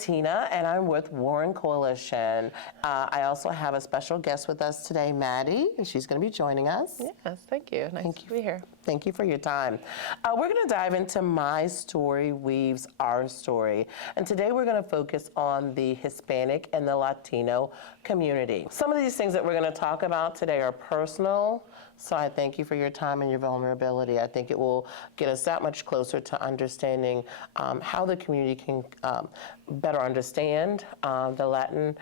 Tina, and I'm with Warren Coalition. I also have a special guest with us today, Mady, and she's going to be joining us. Yes, thank you. Nice to be here. Thank you for your time. We're going to dive into My Story Weaves Our Story, and today we're going to focus on the Hispanic and the Latino community. Some of these things that we're going to talk about today are personal, so I thank you for your time and your vulnerability. I think it will get us that much closer to understanding how the community can better understand the Latin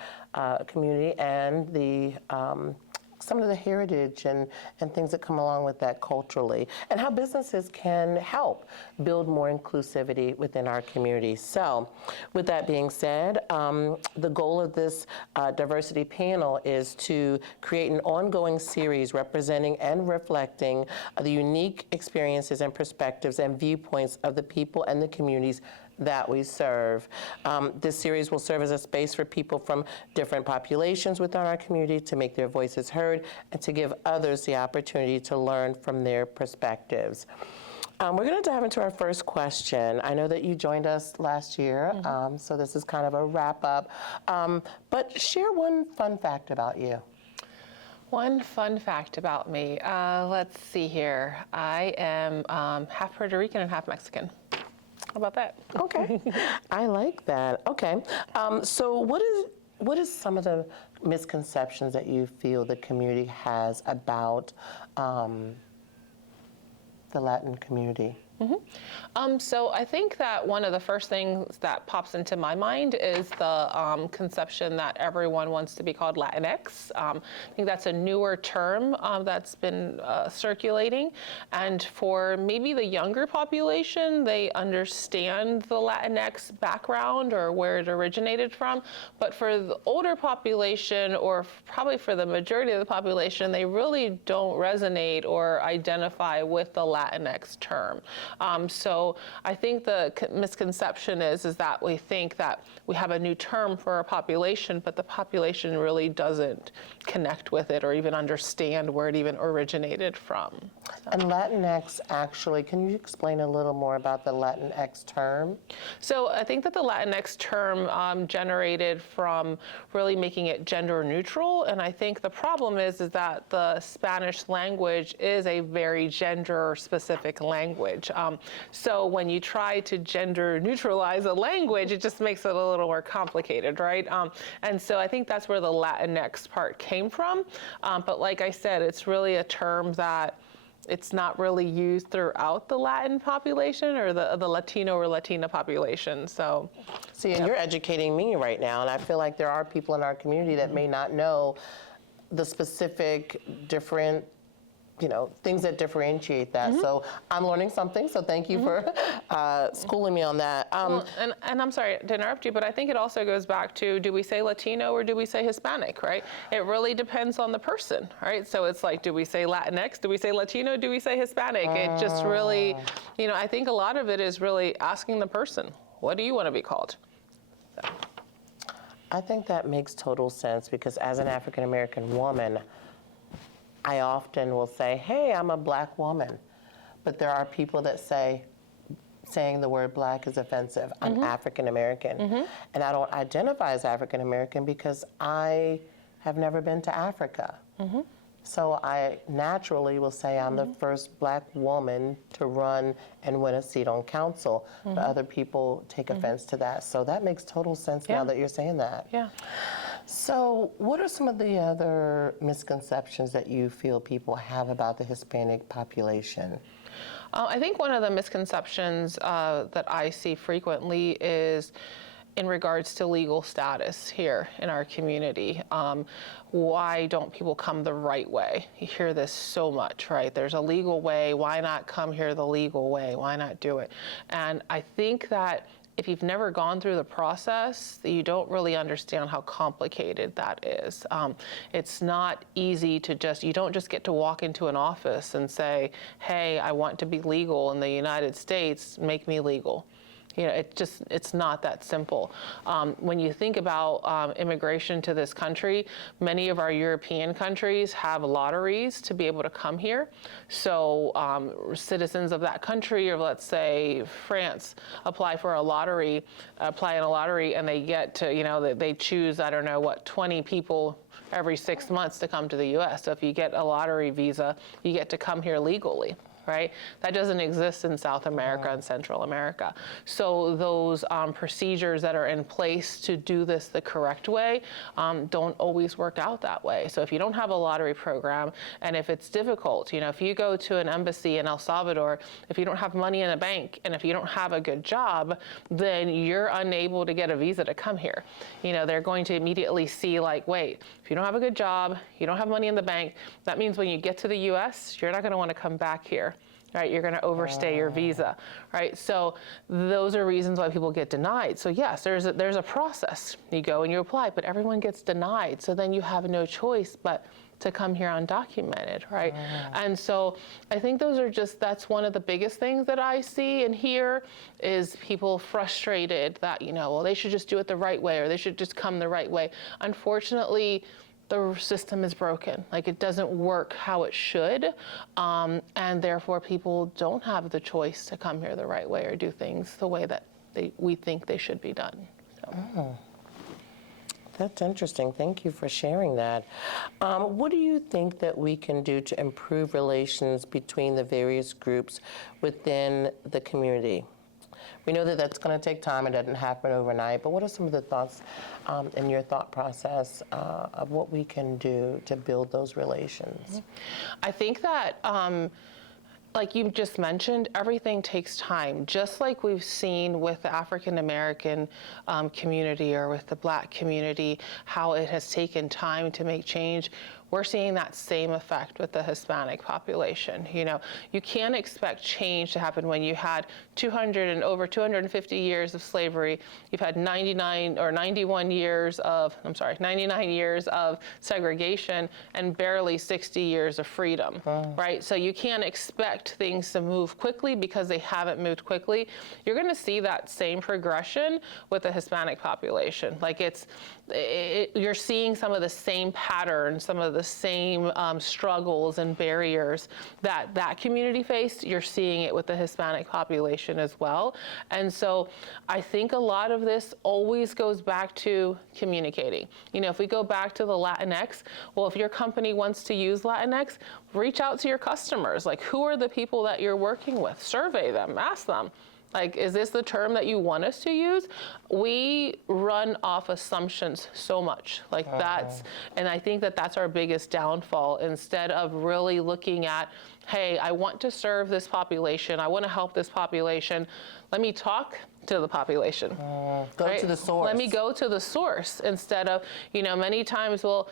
community and the some of the heritage and things that come along with that culturally, and how businesses can help build more inclusivity within our community. So with that being said, the goal of this diversity panel is to create an ongoing series representing and reflecting the unique experiences and perspectives and viewpoints of the people and the communities that we serve. This series will serve as a space for people from different populations within our community to make their voices heard and to give others the opportunity to learn from their perspectives. We're going to dive into our first question. I know that you joined us last year, so this is kind of a wrap up, but share one fun fact about you. One fun fact about me. Let's see here. I am half Puerto Rican and half Mexican. How about that? Okay, I like that. Okay, so what is some of the misconceptions that you feel the community has about the Latin community? So I think that one of the first things that pops into my mind is the conception that everyone wants to be called Latinx. I think that's a newer term that's been circulating. And for maybe the younger population, they understand the Latinx background or where it originated from. But for the older population, or probably for the majority of the population, they really don't resonate or identify with the Latinx term. So I think the misconception is that we think that we have a new term for our population, but the population really doesn't connect with it or even understand where it even originated from. So. And Latinx, actually, can you explain a little more about the Latinx term? So I think that the Latinx term generated from really making it gender neutral, and I think the problem is that the Spanish language is a very gender specific language. So when you try to gender neutralize a language, it just makes it a little more complicated, right? And so I think that's where the Latinx part came from. But like I said, it's really a term that it's not really used throughout the Latin population or the Latino or Latina population. So, see, and you're educating me right now, and I feel like there are people in our community that may not know the specific different things that differentiate that. So I'm learning something, so thank you for schooling me on that. Well, and I'm sorry to interrupt you, but I think it also goes back to, do we say Latino or do we say Hispanic, right? It really depends on the person, right? So it's like, do we say Latinx, do we say Latino, do we say Hispanic? It just really, I think a lot of it is really asking the person, what do you want to be called? So. I think that makes total sense, because as an African American woman, I often will say, hey, I'm a black woman. But there are people that saying the word black is offensive. I'm African American. And I don't identify as African American because I have never been to Africa. So I naturally will say I'm the first black woman to run and win a seat on council. But other people take offense to that. So that makes total sense now that you're saying that. Yeah. So what are some of the other misconceptions that you feel people have about the Hispanic population? I think one of the misconceptions that I see frequently is in regards to legal status here in our community. Why don't people come the right way? You hear this so much, right? There's a legal way. Why not come here the legal way? Why not do it? And I think that if you've never gone through the process, you don't really understand how complicated that is. It's not easy to you don't just get to walk into an office and say, hey, I want to be legal in the United States, make me legal. it's not that simple. When you think about immigration to this country, many of our European countries have lotteries to be able to come here. So citizens of that country, or let's say France, apply in a lottery, and they get to, they choose, I don't know what, 20 people every 6 months to come to the U.S. So if you get a lottery visa, you get to come here legally. Right? That doesn't exist in South America and Central America. So those procedures that are in place to do this the correct way don't always work out that way. So if you don't have a lottery program, and if it's difficult, if you go to an embassy in El Salvador, if you don't have money in a bank, and if you don't have a good job, then you're unable to get a visa to come here. They're going to immediately see like, wait, if you don't have a good job, you don't have money in the bank, that means when you get to the U.S., you're not going to want to come back here. Right, you're going to overstay your visa, right? So those are reasons why people get denied. So yes, there's a process. You go and you apply, but everyone gets denied. So then you have no choice but to come here undocumented, right? And so I think that's one of the biggest things that I see and hear is people frustrated that, well, they should just do it the right way, or they should just come the right way. Unfortunately, the system is broken. Like, it doesn't work how it should, and therefore people don't have the choice to come here the right way or do things the way that we think they should be done. So. That's interesting. Thank you for sharing that. What do you think that we can do to improve relations between the various groups within the community? We know that that's going to take time. It doesn't happen overnight. But what are some of the thoughts in your thought process of what we can do to build those relations? I think that, like you just mentioned, everything takes time. Just like we've seen with the African American community or with the Black community, how it has taken time to make change. We're seeing that same effect with the Hispanic population. You can't expect change to happen when you had over 250 years of slavery. You've had 99 years of segregation and barely 60 years of freedom, right? So you can't expect things to move quickly because they haven't moved quickly. You're going to see that same progression with the Hispanic population. Like you're seeing some of the same patterns, some of the same struggles and barriers that community faced. You're seeing it with the Hispanic population as well. And so I think a lot of this always goes back to communicating. If we go back to the Latinx, well, if your company wants to use Latinx, reach out to your customers. Like, who are the people that you're working with? Survey them, ask them. Like, is this the term that you want us to use? We run off assumptions so much. Like and I think that that's our biggest downfall, instead of really looking at, hey, I want to serve this population. I want to help this population. Let me talk to the population. Go to the source. Let me go to the source, instead of, many times we'll,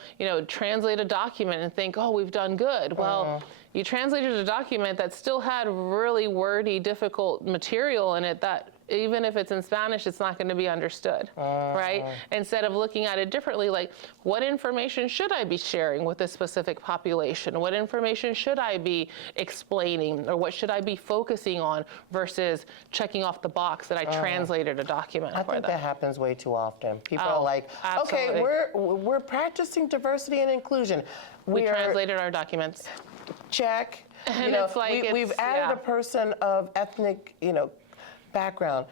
translate a document and think, oh, we've done good. Well, you translated a document that still had really wordy, difficult material in it that, even if it's in Spanish, it's not going to be understood, right? Instead of looking at it differently, like, what information should I be sharing with this specific population? What information should I be explaining, or what should I be focusing on, versus checking off the box that I translated a document for them? I think that happens way too often. People are like, absolutely. okay, we're practicing diversity and inclusion. We translated our documents. Check. And it's like we've added a person of ethnic, background.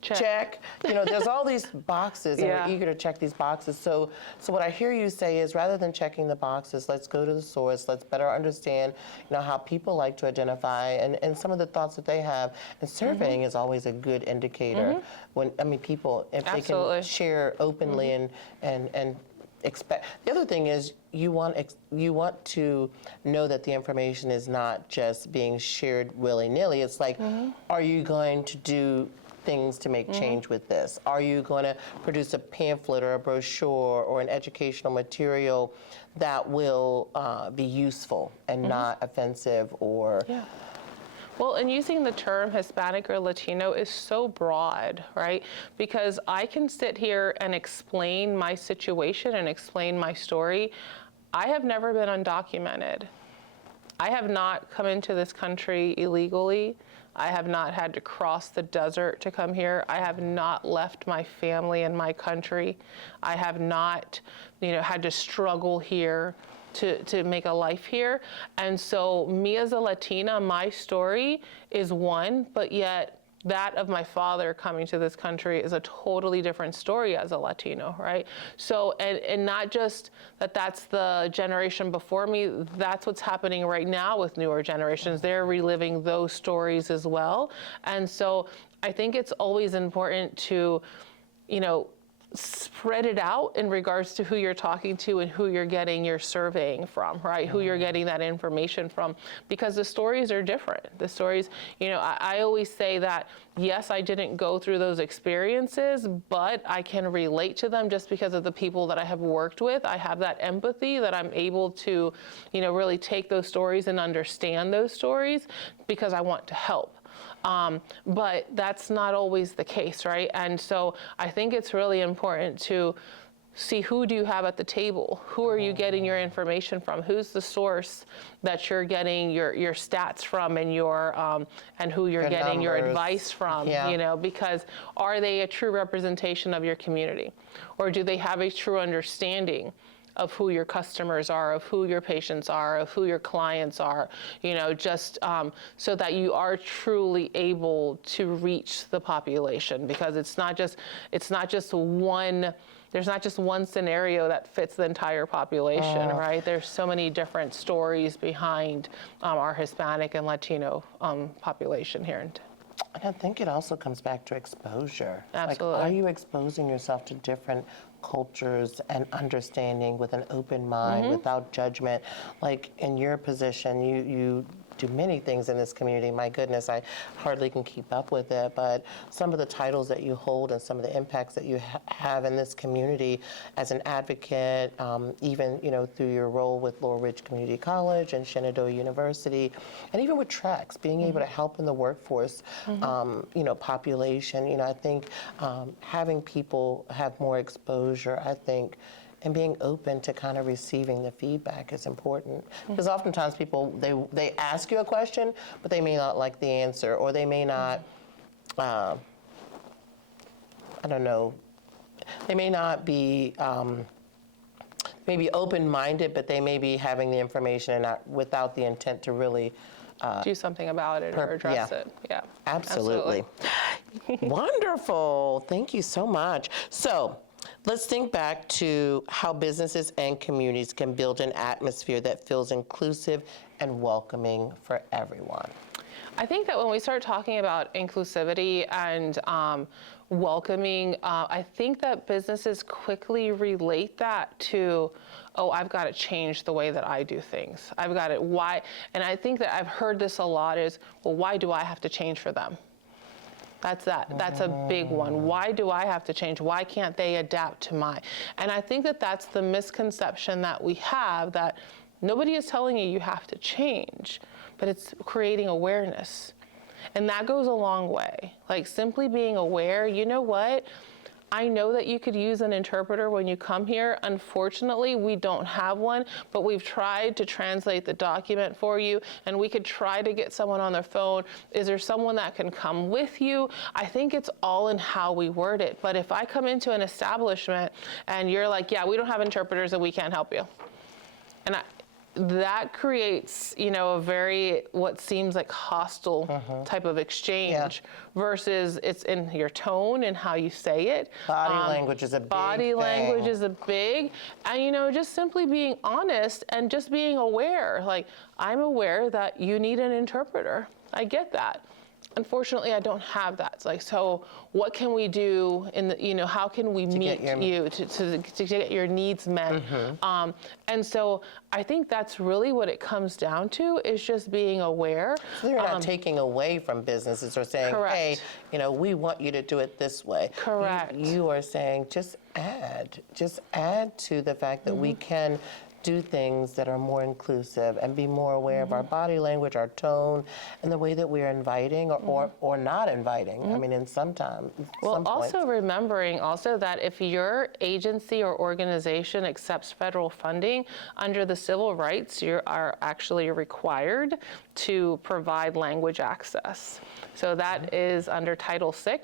Check. There's all these boxes, and we're eager to check these boxes. So what I hear you say is, rather than checking the boxes, let's go to the source. Let's better understand, how people like to identify and some of the thoughts that they have. And surveying is always a good indicator. When people, if they can share openly and expect. The other thing is, you want to know that the information is not just being shared willy-nilly. It's like, are you going to do things to make change with this? Are you going to produce a pamphlet or a brochure or an educational material that will be useful and not offensive or... Well, and using the term Hispanic or Latino is so broad, right? Because I can sit here and explain my situation and explain my story. I have never been undocumented. I have not come into this country illegally. I have not had to cross the desert to come here. I have not left my family and my country. I have not, had to struggle here to make a life here. And so me as a Latina, my story is one, but yet that of my father coming to this country is a totally different story as a Latino, right? So, and not just that that's the generation before me, that's what's happening right now with newer generations. They're reliving those stories as well. And so I think it's always important to, spread it out in regards to who you're talking to and who you're getting your surveying from, right? Who you're getting that information from, because the stories are different. The stories, I always say that, yes, I didn't go through those experiences, but I can relate to them just because of the people that I have worked with. I have that empathy that I'm able to, really take those stories and understand those stories because I want to help. But that's not always the case, right? And so I think it's really important to see who do you have at the table? Who are you getting your information from? Who's the source that you're getting your stats from and your and who you're getting your advice from? Because are they a true representation of your community? Or do they have a true understanding of who your customers are, of who your patients are, of who your clients are, so that you are truly able to reach the population, because it's not just one, there's not just one scenario that fits the entire population, right? There's so many different stories behind our Hispanic and Latino population here. And I think it also comes back to exposure. Absolutely. Are you exposing yourself to different cultures and understanding with an open mind, without judgment? Like in your position, you do many things in this community. My goodness, I hardly can keep up with it, but some of the titles that you hold and some of the impacts that you have in this community as an advocate, even through your role with Laurel Ridge Community College and Shenandoah University, and even with TREX, being able to help in the workforce, population. I think having people have more exposure, I think, and being open to kind of receiving the feedback is important. Because oftentimes people, they ask you a question, but they may not like the answer, or they may not, I don't know, they may not be maybe open-minded, but they may be having the information and not without the intent to really do something about it or address it. Yeah, absolutely. Wonderful. Thank you so much. So let's think back to how businesses and communities can build an atmosphere that feels inclusive and welcoming for everyone. I think that when we start talking about inclusivity and welcoming, I think that businesses quickly relate that to, oh, I've got to change the way that I do things. I've got to, why? And I think that I've heard this a lot is, well, why do I have to change for them? That's a big one. Why do I have to change? Why can't they adapt to my? And I think that that's the misconception that we have, that nobody is telling you you have to change, but it's creating awareness. And that goes a long way. Like simply being aware, you know what? I know that you could use an interpreter when you come here. Unfortunately, we don't have one, but we've tried to translate the document for you, and we could try to get someone on their phone. Is there someone that can come with you? I think it's all in how we word it. But if I come into an establishment and you're like, yeah, we don't have interpreters and we can't help you. And that creates, a very, what seems like hostile type of exchange versus it's in your tone and how you say it. Body language is a big Body language is a big, and just simply being honest and just being aware. Like, I'm aware that you need an interpreter. I get that. Unfortunately, I don't have that. It's like, so what can we do in the, how can we meet you to get your needs met? And so I think that's really what it comes down to, is just being aware. So you're not taking away from businesses or saying, hey, we want you to do it this way. Correct. You are saying just add to the fact that we can do things that are more inclusive and be more aware of our body language, our tone, and the way that we're inviting or not inviting. I mean, in some time. Well, also remembering also that if your agency or organization accepts federal funding, under the civil rights, you are actually required to provide language access. So that is under Title VI.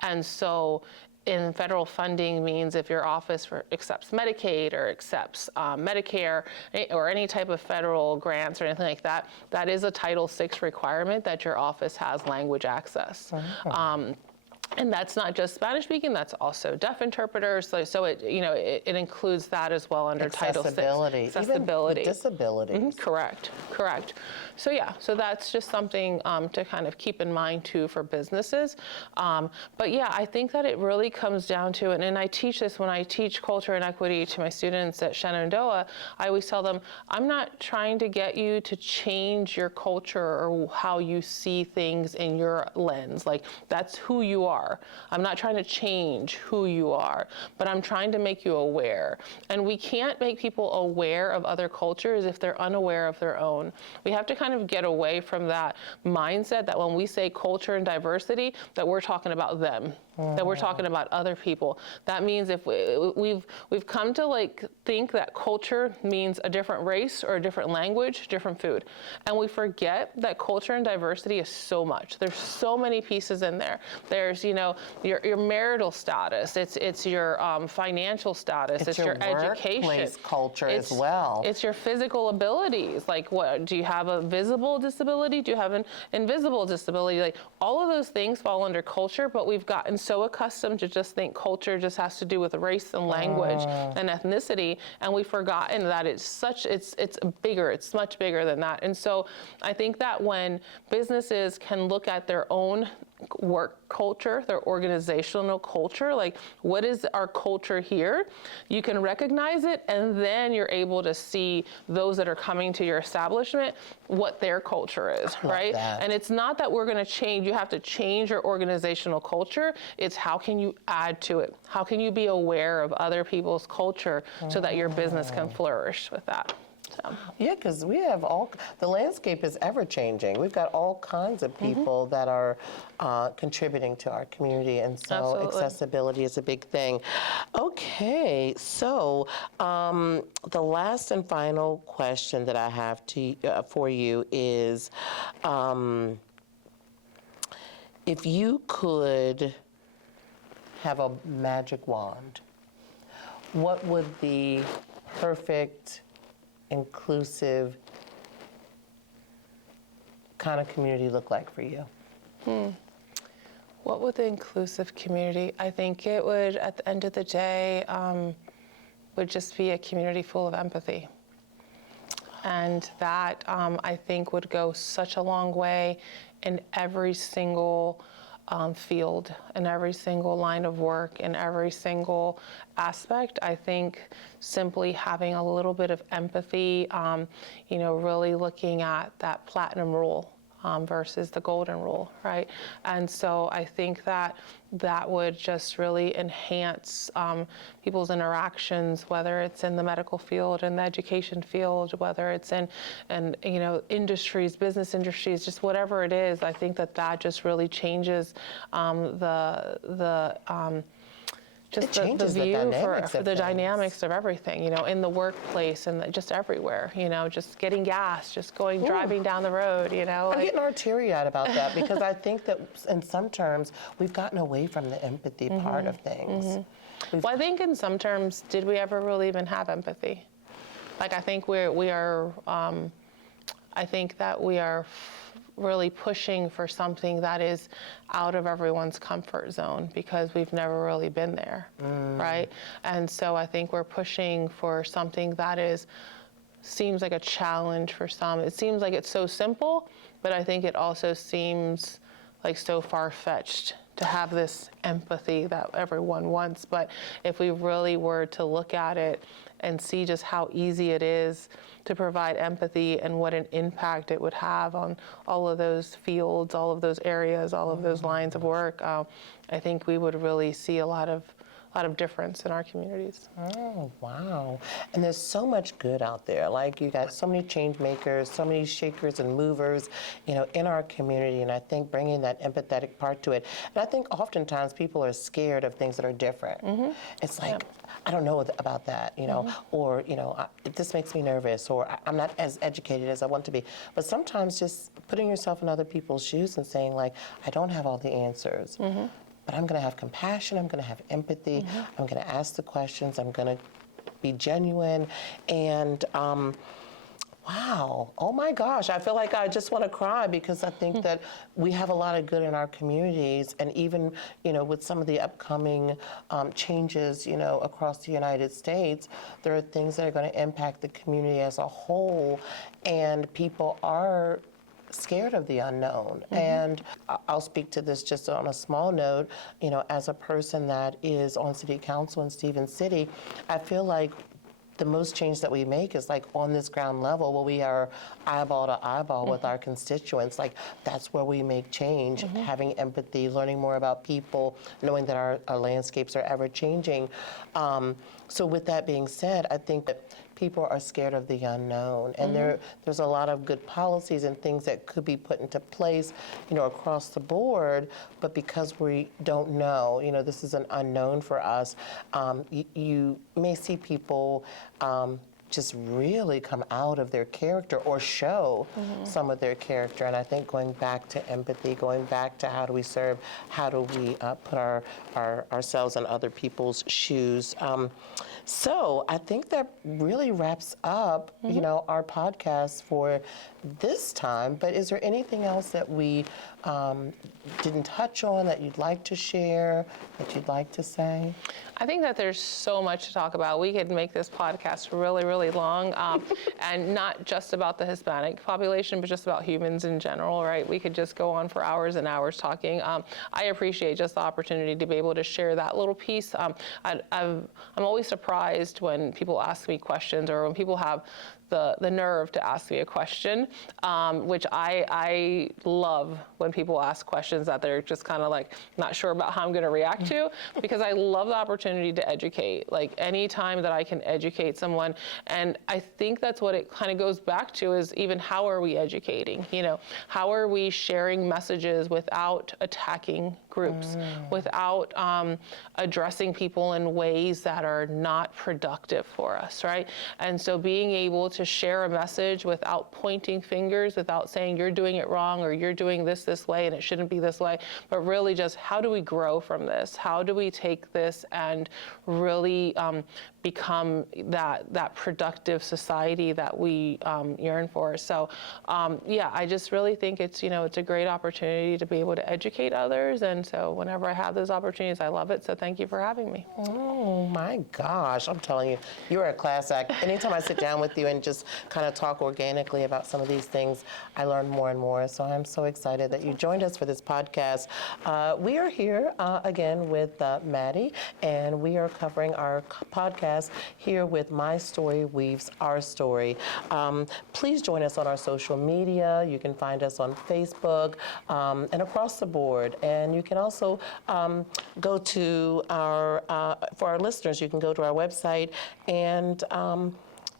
And so in federal funding means if your office accepts Medicaid or accepts Medicare or any type of federal grants or anything like that, that is a Title VI requirement that your office has language access. And that's not just Spanish speaking, that's also deaf interpreters. So it, you know, it includes that as well under Title VI. Accessibility. Accessibility. Even with disabilities. Correct. So yeah, so that's just something to kind of keep in mind too for businesses. But yeah, I think that it really comes down to, and I teach this when I teach culture and equity to my students at Shenandoah, I always tell them, I'm not trying to get you to change your culture or how you see things in your lens. Like, that's who you are. I'm not trying to change who you are, but I'm trying to make you aware. And we can't make people aware of other cultures if they're unaware of their own. We have to kind of get away from that mindset that when we say culture and diversity, that we're talking about them, that we're talking about other people. That means if we've come to like think that culture means a different race or a different language, different food. And we forget that culture and diversity is so much. There's so many pieces in there. There's, you know, your marital status, it's your financial status, it's your education. Workplace culture as well. It's your physical abilities. Like, what, do you have a visible disability? Do you have an invisible disability? Like, all of those things fall under culture, but we've gotten so accustomed to just think culture just has to do with race and language and ethnicity, and we've forgotten that it's bigger, it's much bigger than that. And so I think that when businesses can look at their own work culture, their organizational culture, like, what is our culture here? You can recognize it, and then you're able to see those that are coming to your establishment, what their culture is, right? And it's not that we're going to change, you have to change your organizational culture. It's how can you add to it? How can you be aware of other people's culture so that your business can flourish with that? So. Yeah, because we have the landscape is ever changing. We've got all kinds of people that are contributing to our community, and so Absolutely. Accessibility is a big thing. Okay, so the last and final question that I have for you is, if you could have a magic wand, what would the perfect inclusive kind of community look like for you? What would the inclusive community? I think it would, at the end of the day, would just be a community full of empathy. And that, I think, would go such a long way in every single field, in every single line of work, in every single aspect. I think simply having a little bit of empathy, you know, really looking at that platinum rule versus the golden rule, right? And so I think that that would just really enhance people's interactions, whether it's in the medical field, in the education field, whether it's in you know, industries, business industries, just whatever it is. I think that that just really changes the view for the dynamics of everything, you know, in the workplace and just everywhere, you know, just getting gas, just driving down the road, you know. I'm getting teary-eyed about that because I think that in some terms we've gotten away from the empathy part of things. Well, I think in some terms, did we ever really even have empathy? Like, I think I think that we are really pushing for something that is out of everyone's comfort zone because we've never really been there, right? And so I think we're pushing for something that seems like a challenge for some. It seems like it's so simple, but I think it also seems like so far-fetched to have this empathy that everyone wants. But if we really were to look at it and see just how easy it is to provide empathy and what an impact it would have on all of those fields, all of those areas, all of those lines of work, I think we would really see a lot of difference in our communities. Oh, wow. And there's so much good out there. Like, you got so many change makers, so many shakers and movers, in our community. And I think bringing that empathetic part to it. And I think oftentimes people are scared of things that are different. It's like, I don't know about that, or, this makes me nervous, or I'm not as educated as I want to be. But sometimes just putting yourself in other people's shoes and saying, like, I don't have all the answers. But I'm going to have compassion, I'm going to have empathy, I'm going to ask the questions, I'm going to be genuine, and wow, oh my gosh, I feel like I just want to cry, because I think that we have a lot of good in our communities, and even, with some of the upcoming changes, across the United States, there are things that are going to impact the community as a whole, and people are scared of the unknown. And I'll speak to this just on a small note, as a person that is on city council in Stevens City, I feel like the most change that we make is like on this ground level, where we are eyeball to eyeball with our constituents. Like, that's where we make change, having empathy, learning more about people, knowing that our landscapes are ever changing. So with that being said, I think that people are scared of the unknown, and there's a lot of good policies and things that could be put into place, across the board, but because we don't know, this is an unknown for us, you may see people just really come out of their character or show some of their character. And I think going back to empathy, going back to how do we serve, how do we put ourselves in other people's shoes. So I think that really wraps up, our podcast for this time. But is there anything else that we didn't touch on that you'd like to share, that you'd like to say? I think that there's so much to talk about. We could make this podcast really, really long, and not just about the Hispanic population, but just about humans in general, right? We could just go on for hours and hours talking. I appreciate just the opportunity to be able to share that little piece. I'm always surprised when people ask me questions, or when people have the nerve to ask me a question, which I love when people ask questions that they're just kind of like not sure about how I'm going to react to, because I love the opportunity to educate. Like, any time that I can educate someone, and I think that's what it kind of goes back to, is even how are we educating? How are we sharing messages without attacking groups, without addressing people in ways that are not productive for us, right? And so being able to share a message without pointing fingers, without saying you're doing it wrong, or you're doing this way and it shouldn't be this way, but really just how do we grow from this? How do we take this and really become that productive society that we yearn for? So I just really think it's a great opportunity to be able to educate others, and so whenever I have those opportunities, I love it. So thank you for having me. Oh my gosh, I'm telling you, you're a class act. Anytime I sit down with you and just kind of talk organically about some of these things, I learn more and more. So I'm so excited that you joined us for this podcast. We are here again with Mady, and we are covering our podcast here with My Story Weaves Our Story. Please join us on our social media. You can find us on Facebook and across the board. And you can also go to for our listeners, you can go to our website, and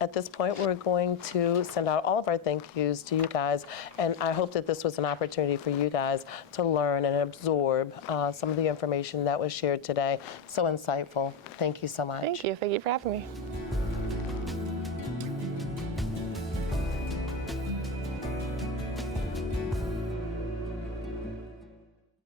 at this point, we're going to send out all of our thank yous to you guys, and I hope that this was an opportunity for you guys to learn and absorb some of the information that was shared today. So insightful. Thank you so much. Thank you for having me.